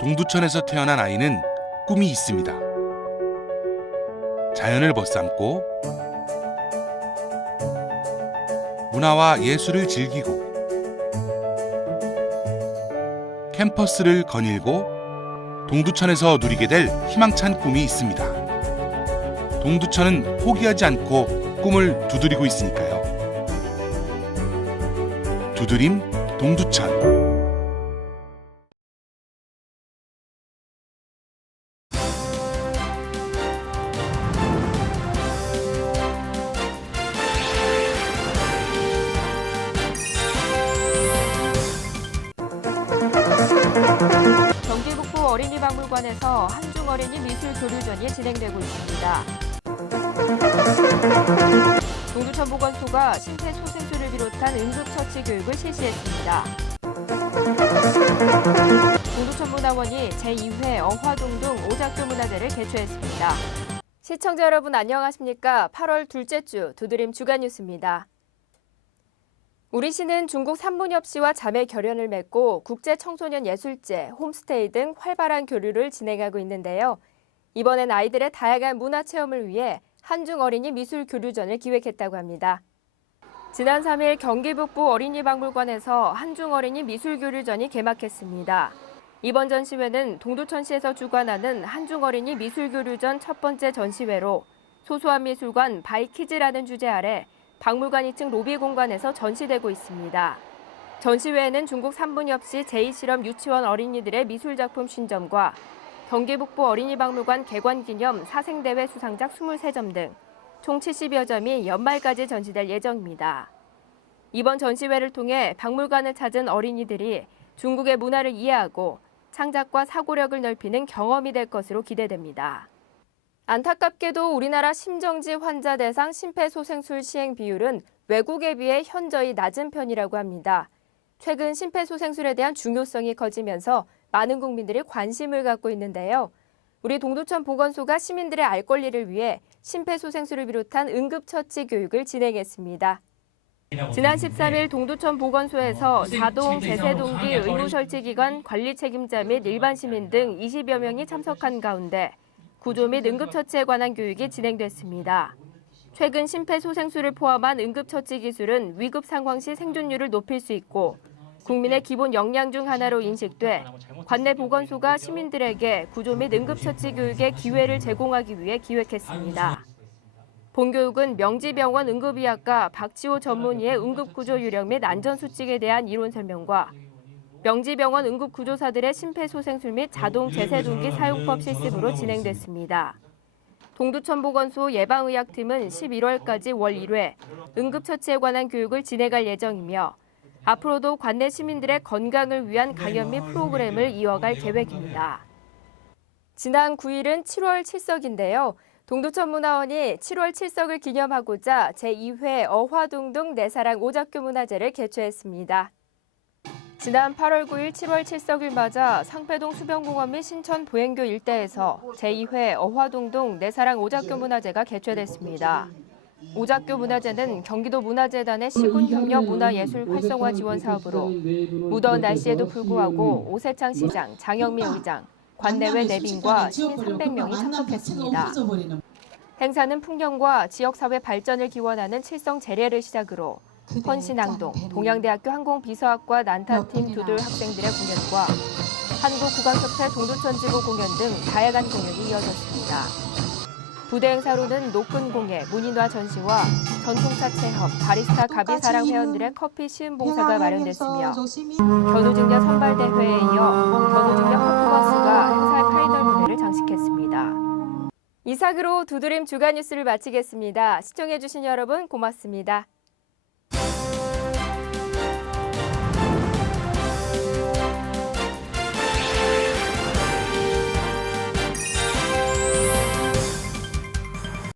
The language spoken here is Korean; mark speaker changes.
Speaker 1: 동두천에서 태어난 아이는 꿈이 있습니다. 자연을 벗삼고 문화와 예술을 즐기고 캠퍼스를 거닐고 동두천에서 누리게 될 희망찬 꿈이 있습니다. 동두천은 포기하지 않고 꿈을 두드리고 있으니까요. 두드림 동두천.
Speaker 2: 어린이박물관에서 한중 어린이 미술 교류전이 진행되고 있습니다. 동두천 보건소가 심폐 소생술을 비롯한 응급처치 교육을 실시했습니다. 동두천문화원이 제2회 어화동동 오작교 문화제를 개최했습니다. 시청자 여러분 안녕하십니까? 8월 둘째 주 두드림 주간 뉴스입니다. 우리 시는 중국 산문협 씨와 자매 결연을 맺고 국제 청소년 예술제, 홈스테이 등 활발한 교류를 진행하고 있는데요. 이번엔 아이들의 다양한 문화 체험을 위해 한중 어린이 미술 교류전을 기획했다고 합니다. 지난 3일 경기 북부 어린이 박물관에서 한중 어린이 미술 교류전이 개막했습니다. 이번 전시회는 동두천시에서 주관하는 한중 어린이 미술 교류전 첫 번째 전시회로 소소한 미술관 바이키즈라는 주제 아래 박물관 2층 로비 공간에서 전시되고 있습니다. 전시회에는 중국 산문협시 제2실험 유치원 어린이들의 미술작품 50점과 경기북부 어린이박물관 개관기념 사생대회 수상작 23점 등 총 70여 점이 연말까지 전시될 예정입니다. 이번 전시회를 통해 박물관을 찾은 어린이들이 중국의 문화를 이해하고 창작과 사고력을 넓히는 경험이 될 것으로 기대됩니다. 안타깝게도 우리나라 심정지 환자 대상 심폐소생술 시행 비율은 외국에 비해 현저히 낮은 편이라고 합니다. 최근 심폐소생술에 대한 중요성이 커지면서 많은 국민들이 관심을 갖고 있는데요. 우리 동두천 보건소가 시민들의 알 권리를 위해 심폐소생술을 비롯한 응급처치 교육을 진행했습니다. 지난 13일 동두천 보건소에서 자동 제세동기 의무 설치 기관 관리 책임자 및 일반 시민 등 20여 명이 참석한 가운데 구조 및 응급처치에 관한 교육이 진행됐습니다. 최근 심폐소생술을 포함한 응급처치 기술은 위급 상황 시 생존율을 높일 수 있고 국민의 기본 역량 중 하나로 인식돼 관내 보건소가 시민들에게 구조 및 응급처치 교육의 기회를 제공하기 위해 기획했습니다. 본교육은 명지병원 응급의학과 박지호 전문의의 응급구조 유령 및 안전수칙에 대한 이론 설명과 명지병원 응급구조사들의 심폐소생술 및 자동 제세동기 사용법 실습으로 진행됐습니다. 동두천 보건소 예방의학팀은 11월까지 월 1회 응급처치에 관한 교육을 진행할 예정이며 앞으로도 관내 시민들의 건강을 위한 강연 및 프로그램을 이어갈 계획입니다. 지난 9일은 7월 7석인데요. 동두천 문화원이 7월 7석을 기념하고자 제2회 어화동동 내사랑 오작교 문화제를 개최했습니다. 지난 8월 9일 7월 7석을 맞아 상패동 수변공원 및 신천 보행교 일대에서 제2회 어화동동 내 사랑 오작교 문화제가 개최됐습니다. 오작교 문화제는 경기도 문화재단의 시군 협력 문화예술 활성화 지원 사업으로 무더운 날씨에도 불구하고 오세창 시장, 장영미 의장, 관내외 내빈과 시민 300명이 참석했습니다. 행사는 풍경과 지역사회 발전을 기원하는 칠성 재래를 시작으로 헌신항동, 동양대학교 항공비서학과 난타팀 두들 학생들의 공연과 한국국악협회 동두천지구 공연 등 다양한 공연이 이어졌습니다. 부대 행사로는 노끈 공예, 문인화 전시와 전통차 체험, 바리스타 가비사랑 회원들의 커피 시음 봉사가 마련됐으며 견우직녀 선발대회에 이어 견우직녀 퍼포먼스가 행사의 파이널 무대를 장식했습니다. 이상으로 두드림 주간 뉴스를 마치겠습니다. 시청해주신 여러분 고맙습니다.